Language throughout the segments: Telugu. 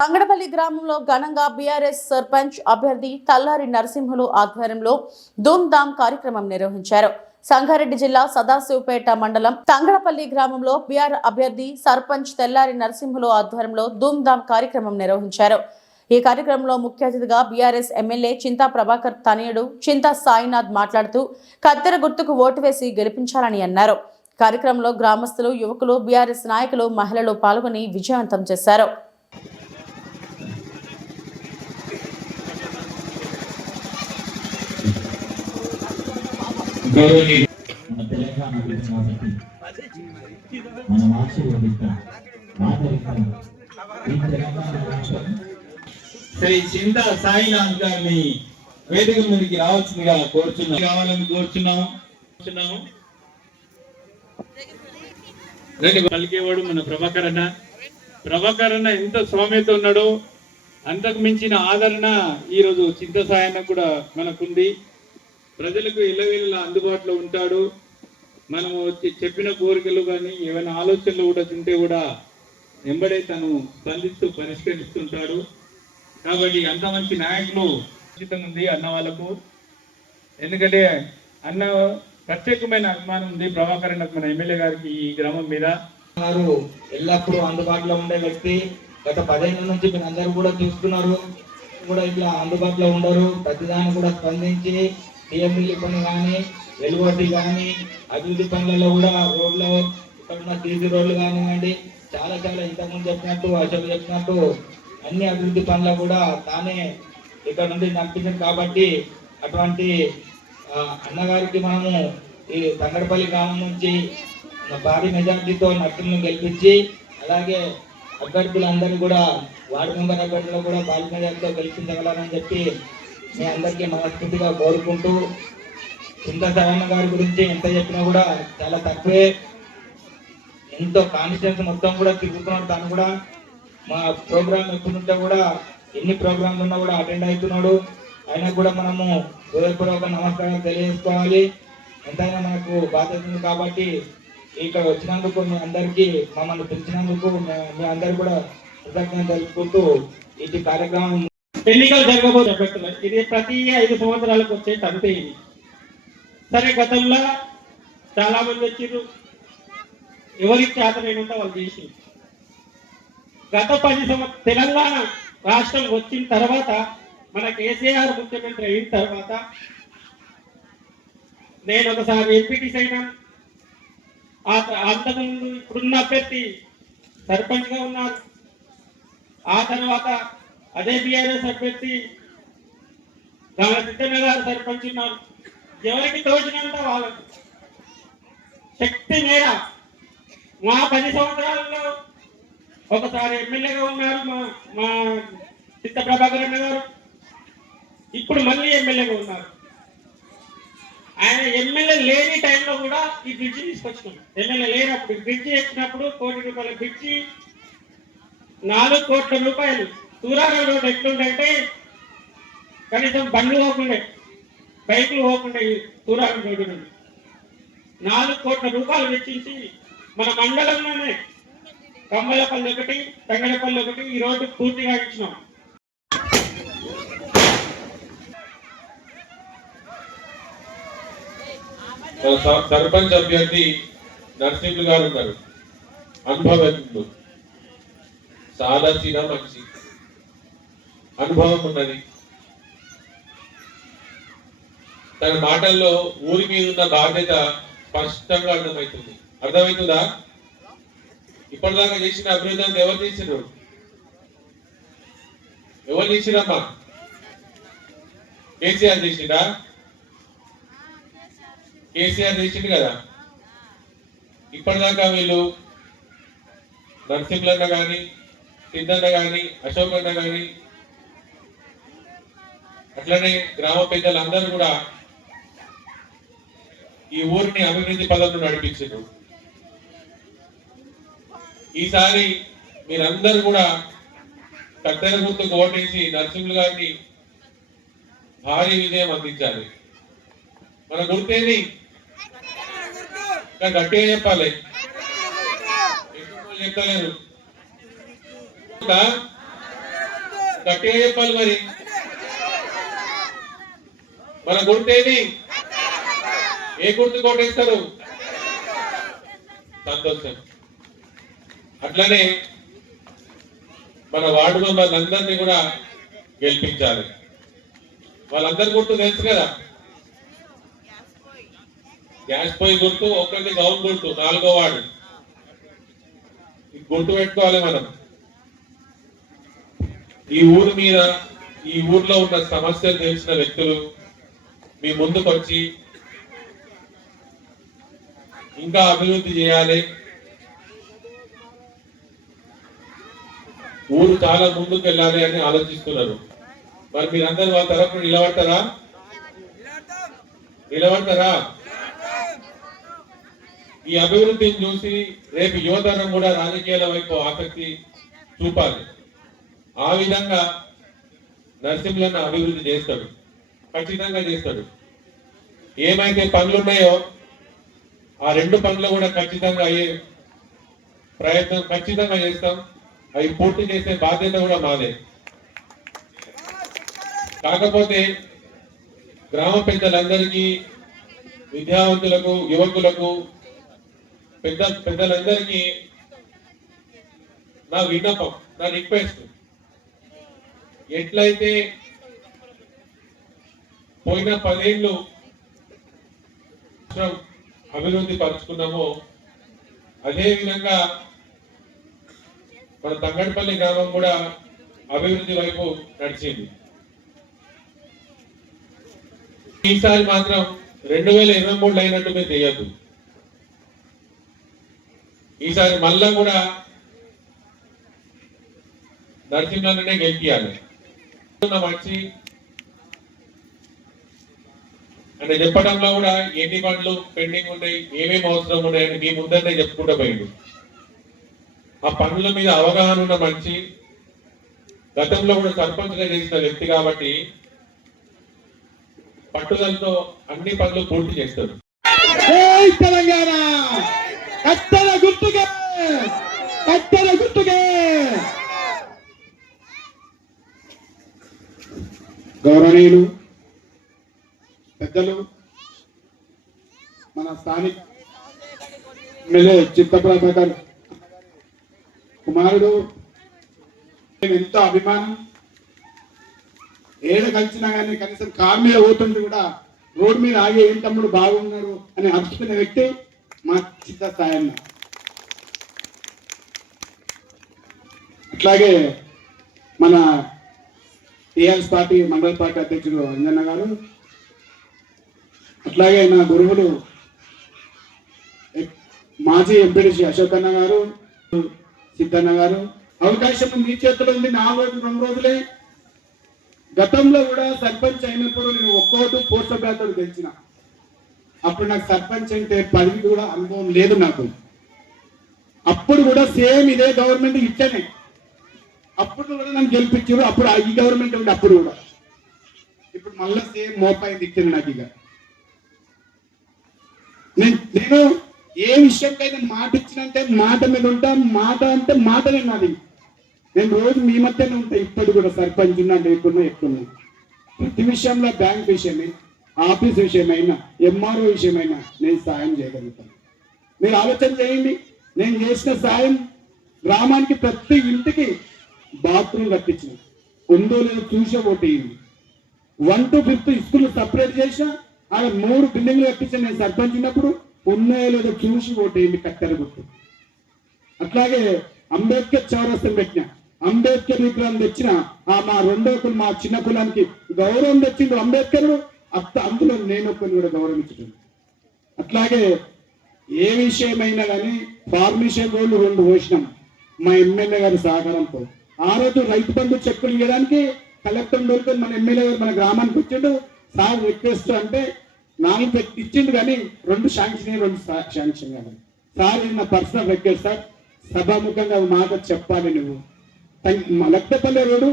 తంగడపల్లి గ్రామంలో ఘనంగా బీఆర్ఎస్ సర్పంచ్ అభ్యర్థి తల్లారి నరసింహులు ఆధ్వర్యంలో ధూమ్ధామ్ కార్యక్రమం నిర్వహించారు. సంగారెడ్డి జిల్లా సదాశివపేట మండలం తంగడపల్లి గ్రామంలో బీఆర్ అభ్యర్థి సర్పంచ్ తెల్లారి నరసింహులు ఆధ్వర్యంలో ధూమ్ధామ్ కార్యక్రమం నిర్వహించారు. ఈ కార్యక్రమంలో ముఖ్య అతిథిగా బీఆర్ఎస్ ఎమ్మెల్యే చింతా ప్రభాకర్ తనయుడు చింతా సాయినాథ్ మాట్లాడుతూ కత్తెర గుర్తుకు ఓటు వేసి గెలిపించాలని అన్నారు. కార్యక్రమంలో గ్రామస్తులు, యువకులు, బీఆర్ఎస్ నాయకులు, మహిళలు పాల్గొని విజయవంతం చేశారు. శ్రీ చింతా సాయినాథ్ గారిని వేదిక మీదకి రావాల్సిందిగా కావాలని కోరుచున్నాము. పలికేవాడు మన ప్రభాకర్ అన్న ఎంత స్వామ్యత ఉన్నాడో అంతకు మించిన ఆదరణ ఈరోజు చింతా సాయన్న కూడా మనకుంది. ప్రజలకు ఇళ్ళవేళలా అందుబాటులో ఉంటాడు. మనము చెప్పిన కోరికలు కానీ ఏమైనా ఆలోచనలు కూడా ఉంటే కూడా వెంబడే తను స్పందిస్తూ పరిష్కరిస్తుంటాడు. కాబట్టి అంత మంచి నాయకులు ఉచితంగా ఉంది అన్న వాళ్ళకు. ఎందుకంటే అన్న ప్రత్యేకమైన అభిమానం ఉంది ప్రభాకర్ అన్న మన ఎమ్మెల్యే గారికి ఈ గ్రామం మీద. ఎల్లప్పుడూ అందుబాటులో ఉండే వ్యక్తి. గత 10 ఏళ్ళ నుంచి మీరు అందరూ కూడా చూస్తున్నారు, కూడా ఇట్లా అందుబాటులో ఉండరు. ప్రతిదాన్ని కూడా స్పందించి టీఎంఎల్ఏ పని కానీ, వెలువటి కానీ, అభివృద్ధి పనులలో కూడా రోడ్లు ఇక్కడ ఉన్న సీసీ రోడ్లు కానివ్వండి, చాలా ఇంతకుముందు చెప్పినట్టు అశోక్ చెప్పినట్టు అన్ని అభివృద్ధి పనులు కూడా తానే ఇక్కడ నుండి నడిపించింది. కాబట్టి అటువంటి అన్నగారికి మనము ఈ తంగడపల్లి గ్రామం నుంచి భారీ మెజార్టీతో నర్సులను గెలిపించి, అలాగే అభ్యర్థులందరూ కూడా వార్డు మెంబర్ అభ్యర్థులు కూడా భారీ మెజార్టీతో గెలిపించగలరని చెప్పి మీ అందరికీ మనస్ఫూర్తిగా కోరుకుంటూ, చింతా సాయన్న గారి గురించి ఎంత చెప్పినా కూడా చాలా తక్కువే. ఎంతో కాన్స్టిట్యూన్సీ మొత్తం కూడా తిరుగుతున్నాడు. తను కూడా మా ప్రోగ్రామ్ ఎప్పుడుంటే కూడా ఎన్ని ప్రోగ్రాంలు ఉన్నా కూడా అటెండ్ అవుతున్నాడు. అయినా కూడా మనము హృదయపూర్వక నమస్కారం తెలియజేసుకోవాలి. ఎంతైనా మనకు బాధ్యత ఉంది కాబట్టి ఇక్కడ వచ్చినందుకు మీ అందరికీ, మమ్మల్ని పిలిచినందుకు మీ అందరు కూడా కృతజ్ఞత తెలుపుకుంటూ ఈ కార్యక్రమం ఎన్నికలు జరగబోతున్నారు. ఇది ప్రతి 5 సంవత్సరాలకు వచ్చే అంతే. ఇది సరే, గతంలో చాలా మంది వచ్చిర్రు, ఎవరికి చేతనైనంత వాళ్ళు చేసి. గత 10 సంవత్సరాలు తెలంగాణ రాష్ట్రం వచ్చిన తర్వాత, మన కేసీఆర్ ముఖ్యమంత్రి అయిన తర్వాత నేను ఒకసారి ఎంపీటీసీ అయినాను. అంతకుముందు ఇప్పుడున్న అభ్యర్థి సర్పంచ్గా ఉన్నారు. ఆ తర్వాత అదే బీఆర్ఎస్ అభ్యర్థి సిద్ధన్న గారు సర్పంచ్ ఉన్నారు. ఎవరికి తోచినంత వాళ్ళకు శక్తి మేర మా 10 సంవత్సరాలలో ఒకసారి ఎమ్మెల్యేగా ఉన్నారు మా చిత్త ప్రభాకర్ అన్న గారు. ఇప్పుడు మళ్ళీ ఎమ్మెల్యేగా ఉన్నారు. ఆయన ఎమ్మెల్యే లేని టైంలో కూడా ఈ బ్రిడ్జి తీసుకొచ్చినాం. ఎమ్మెల్యే లేనప్పుడు బ్రిడ్జి ఎక్కినప్పుడు ₹1 కోటి బ్రిడ్జి, 4 కోట్ల రూపాయలు. తూరాల రోడ్ ఎట్లుందంటే కనీసం బండ్లు పోకుండా, బైకులు పోకుండా తూరాల రోడ్డు నుండి 4 కోట్ల రూపాయలు వెచ్చించి మన మండలంలోనే కమ్మలపల్లి ఒకటి, తంగడపల్లి ఒకటి ఈ రోడ్డు పూర్తిగా ఇచ్చినాం. సర్పంచ్ అభ్యర్థి నరసింహులు గారు ఉన్నారు. అనుభవజ్ఞులు, చాలా చిన్న మనిషి, అనుభవం ఉన్నది. తన మాటల్లో ఊరి మీద ఉన్న బాధ్యత స్పష్టంగా అర్థమవుతుందా? ఇప్పటిదాకా చేసిన అభివృద్ధి అంతా ఎవరు చేసినారు? ఎవరు చేసిరమ్మా? కేసీఆర్ చేసిండా? కేసీఆర్ చేసిండు కదా. ఇప్పటిదాకా వీళ్ళు నరసింహులన్న కానీ, సిద్ధన్న కానీ, అశోక్ అన్న కానీ, అట్లనే గ్రామ పెద్దలందరూ కూడా ఈ ఊరిని అభివృద్ధి పదంలో నడిపించారు. ఈసారి మీరందరూ కూడా కత్తెర గుర్తుకు ఓటేసి నరసింహులు గారిని భారీ విజయం అందించాలి. మన గుర్తేది గట్టిగా చెప్పాలి, చెప్తలేరు. గట్టిగా చెప్పాలి మరి. మన గుర్తేది? ఏ గుర్తు కోటేస్తారు? సంతోషం. అట్లనే మన వార్డు మెంబర్లందరినీ కూడా గెలిపించాలి. వాళ్ళందరి గుర్తు తెలుసు కదా. గ్యాస్ పొయ్యి గుర్తు, ఒకటి గౌన్ గుర్తు, 4వ వార్డు. గుర్తు పెట్టుకోవాలి మనం. ఈ ఊరు మీద, ఈ ఊర్లో ఉన్న సమస్యలు తెలిసిన వ్యక్తులు మీ ముందుకు వచ్చి ఇంకా అభివృద్ధి చేయాలి, ఊరు చాలా ముందుకు వెళ్ళాలి అని ఆలోచిస్తున్నారు. మరి మీరందరూ వాళ్ళ తరఫున నిలబడతారా? ఈ అభివృద్ధిని చూసి రేపు యువతరం కూడా రాజకీయాల వైపు ఆసక్తి చూపాలి. ఆ విధంగా నరసింహులను అభివృద్ధి చేస్తాడు, ఖచ్చితంగా చేస్తాడు. ఏమైతే పనులు ఉన్నాయో ఆ 2 పనులు కూడా ఖచ్చితంగా అయ్యే ప్రయత్నం ఖచ్చితంగా చేస్తాం. అవి పూర్తి చేసే బాధ్యత కూడా మాదే. కాకపోతే గ్రామ పెద్దలందరికీ, విద్యావంతులకు, యువకులకు, పెద్దలందరికీ నా విన్నపం, నా రిక్వెస్ట్, ఎట్లయితే పోయిన 10 ఏళ్ళు అభివృద్ధి పరుచుకున్నామో అదే విధంగా మన తంగడపల్లి గ్రామం కూడా అభివృద్ధి వైపు నడిచింది. ఈసారి మాత్రం 2023 అయినట్టు మీరు చేయొద్దు. ఈసారి మళ్ళా కూడా నరసింహనే గెలిపియాలి. మంచి అంటే చెప్పడంలో కూడా ఎన్ని పనులు పెండింగ్ ఉన్నాయి, ఏమేమి అవసరం ఉన్నాయని మీ ముందరనే చెప్పుకుంటూ పోయిండు. ఆ పనుల మీద అవగాహన ఉన్న మంచి, గతంలో కూడా సర్పంచ్గా చేసిన వ్యక్తి కాబట్టి పట్టుదలతో అన్ని పనులు పూర్తి చేస్తాడు. తెలంగాణ కత్తెర గుర్తుకే, కత్తెర గుర్తుకే. గౌరవనీయులు పెద్దలు, మన స్థానిక ఎమ్మెల్యే చిత్త ప్రభాకర్ కుమారుడు, ఎంతో అభిమానం. ఏడ కలిసినా కానీ కనీసం కారు మీద పోతుంది కూడా రోడ్డు మీద ఆగి ఏం తమ్ముడు బాగున్నాడు అని అర్చుకునే వ్యక్తి మా చిత్త సాయన్న. అట్లాగే మన టీఆర్ఎస్ పార్టీ మండల పార్టీ అధ్యక్షుడు అంజన్న గారు, అట్లాగే నా గురువులు మాజీ ఎంపీడీసీ అశోక్ అన్న గారు, సిద్ధన్న గారు. అవకాశం మీ చేతిలో ఉంది. 2 రోజులే. గతంలో కూడా సర్పంచ్ అయినప్పుడు నేను ఒక్కోటి పోస్ట్ బ్యాతోడు గెలిచిన. అప్పుడు నాకు సర్పంచ్ అంటే పదవి కూడా అనుభవం లేదు నాకు. అప్పుడు కూడా సేమ్ ఇదే గవర్నమెంట్ ఇచ్చానే. అప్పుడు కూడా నన్ను గెలిపించారు. అప్పుడు ఈ గవర్నమెంట్ ఉంది. అప్పుడు కూడా ఇప్పుడు మళ్ళీ సేమ్ మోపాయింది ఇచ్చాను నాకు. ఇక నేను ఏ విషయంకైనా మాట ఇచ్చినంటే మాట మీద ఉంటా. మాట అంటే మాటనే నాది. నేను రోజు మీ మధ్యనే ఉంటా. ఇప్పుడు కూడా సర్పంచ్ ఉన్నా లేకున్నా ఎట్లున్నా ప్రతి విషయంలో, బ్యాంక్ విషయమే, ఆఫీస్ విషయమైనా, ఎంఆర్ఓ విషయమైనా నేను సాయం చేయగలుగుతాను. మీరు ఆలోచన చేయండి. నేను చేసిన సాయం గ్రామానికి ప్రతి ఇంటికి బాత్రూమ్ కట్టించిన, ఉందో లేదో చూసే ఓటేయండి. 1 to 5th స్కూల్ సపరేట్ చేసిన, ఆ 3 బిల్డింగ్లు కట్టించిన. నేను సర్పంచ్ ఉన్నప్పుడు ఉన్నాయో లేదో చూసి ఓటేయండి, కత్తెర గుర్తు. అట్లాగే అంబేద్కర్ చౌరస్తం పెట్టిన, అంబేద్కర్ విగ్రహం తెచ్చిన. మా 2వ కులం, మా చిన్న కులానికి గౌరవం తెచ్చిండు అంబేద్కర్. అందులో నేను కొన్ని కూడా గౌరవం ఇచ్చాను. అట్లాగే ఏ విషయమైనా కానీ ఫార్మేషన్ రోడ్లు 2 పోసినాం మా ఎమ్మెల్యే గారి సహకారంతో. ఆ రోజు రైతు బంధు చెక్కులు ఇవ్వడానికి కలెక్టర్ డోర్తో మన ఎమ్మెల్యే గారు మన గ్రామానికి వచ్చిండు. సార్ రిక్వెస్ట్ అంటే 4 ఇచ్చిండు, కానీ 2 శాంక్షన్ 2 శాంక్షన్ కాదు. సార్ ఇది నా పర్సనల్ రిక్వెస్ట్ సార్, సభాముఖంగా మాట చెప్పాలి. నువ్వు లక్తపల్లి రోడ్డు,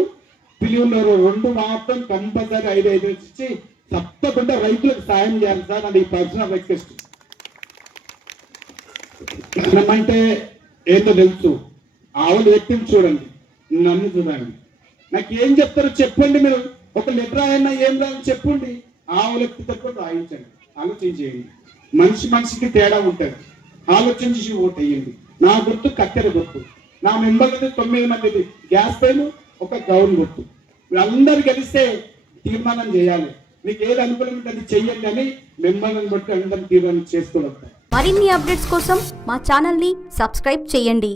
పిలియూరు 2 మాత్రం కంపల్సరీ 5 ఇచ్చి తప్పకుండా రైతులకు సాయం చేయాలి సార్. అది పర్సనల్ రిక్వెస్ట్. అంటే ఏంటో తెలుసు. ఆవుల వ్యక్తిని చూడండి, నన్ను చూడండి. నాకు ఏం చెప్తారో చెప్పండి. మీరు ఒక లెటర్ రాయన్నా ఏం రాయని చెప్పండి. ఆవులకి తక్కువ రాయించండి, ఆలోచించేయండి. మనిషికి తేడా ఉంటుంది. ఆలోచించి ఓటు వేయండి. నా గుర్తు కత్తెర గుర్తు. నా మెంబర్లది 9 మందిది గ్యాస్ పైన, ఒక గౌన్ గుర్తు. వీళ్ళందరూ కలిస్తే తీర్మానం చేయాలి. మీకు ఏది అనుకూలం ఉంటే అది చెయ్యండి అని మెంబర్లను బట్టి అందరం తీర్మానం చేసుకోవాలి. మరిన్ని అప్డేట్స్ కోసం మా ఛానల్ని సబ్స్క్రైబ్ చేయండి.